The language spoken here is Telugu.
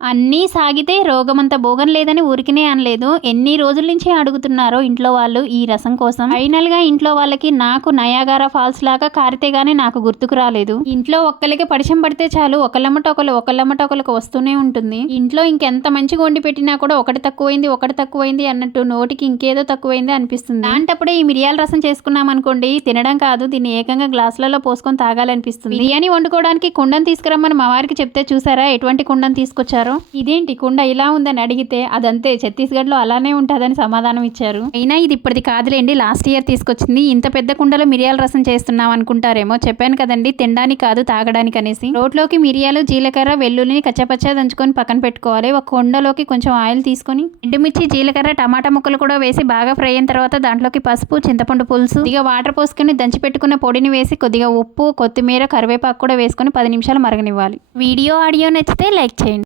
అన్నీ సాగితే రోగమంత భోగం లేదని ఊరికినే అనలేదు. ఎన్ని రోజుల నుంచి అడుగుతున్నారో ఇంట్లో వాళ్ళు ఈ రసం కోసం. ఫైనల్గా ఇంట్లో వాళ్ళకి నాకు నయాగారా ఫాల్స్ లాగా కారితే గానీ నాకు గుర్తుకు రాలేదు. ఇంట్లో ఒక్కరికి పరిచయం పడితే చాలు ఒకళ్ళమ్మట ఒకళ్ళు ఒకళ్ళమ్మట ఒకళ్ళకి వస్తూనే ఉంటుంది. ఇంట్లో ఇంకెంత మంచిగా వండి పెట్టినా కూడా ఒకటి తక్కువైంది ఒకటి తక్కువైంది అన్నట్టు నోటికి ఇంకేదో తక్కువైంది అనిపిస్తుంది. అంటప్పుడే ఈ మిరియాల రసం చేసుకున్నాం అనుకోండి తినడం కాదు దీన్ని ఏకంగా గ్లాసులలో పోసుకొని తాగాలనిపిస్తుంది. బిర్యానీ వండుకోవడానికి కుండం తీసుకురమ్మని మా వారికి చెప్తే చూసారా? ఎటువంటి కుండం తీసుకొచ్చారు? ఇదేంటి కుండ ఇలా ఉందని అడిగితే అదంతే ఛత్తీస్గఢ్లో అలానే ఉంటుందని సమాధానం ఇచ్చారు. అయినా ఇది ఇప్పటిది కాదులేండి లాస్ట్ ఇయర్ తీసుకొచ్చింది. ఇంత పెద్ద కుండలో మిరియాల రసం చేస్తున్నాం అనుకుంటారేమో చెప్పాను కదండి తినడానికి కాదు తాగడానికి అనేసి. రోట్లోకి మిరియాలు జీలకర్ర వెల్లుల్లిని కచ్చపచ్చ దంచుకొని పక్కన పెట్టుకోవాలి. ఒక కుండలోకి కొంచెం ఆయిల్ తీసుకొని ఎండుమిర్చి జీలకర్ర టమాటా ముక్కలు కూడా వేసి బాగా ఫ్రై అయిన తర్వాత దాంట్లోకి పసుపు చింతపండు పులుసు ఇక వాటర్ పోసుకొని దంచి పెట్టుకున్న పొడిని వేసి కొద్దిగా ఉప్పు కొత్తిమీర కరివేపాకు కూడా వేసుకొని పది నిమిషాలు మరగనివ్వాలి. వీడియో ఆడియో నచ్చితే లైక్ చేయండి.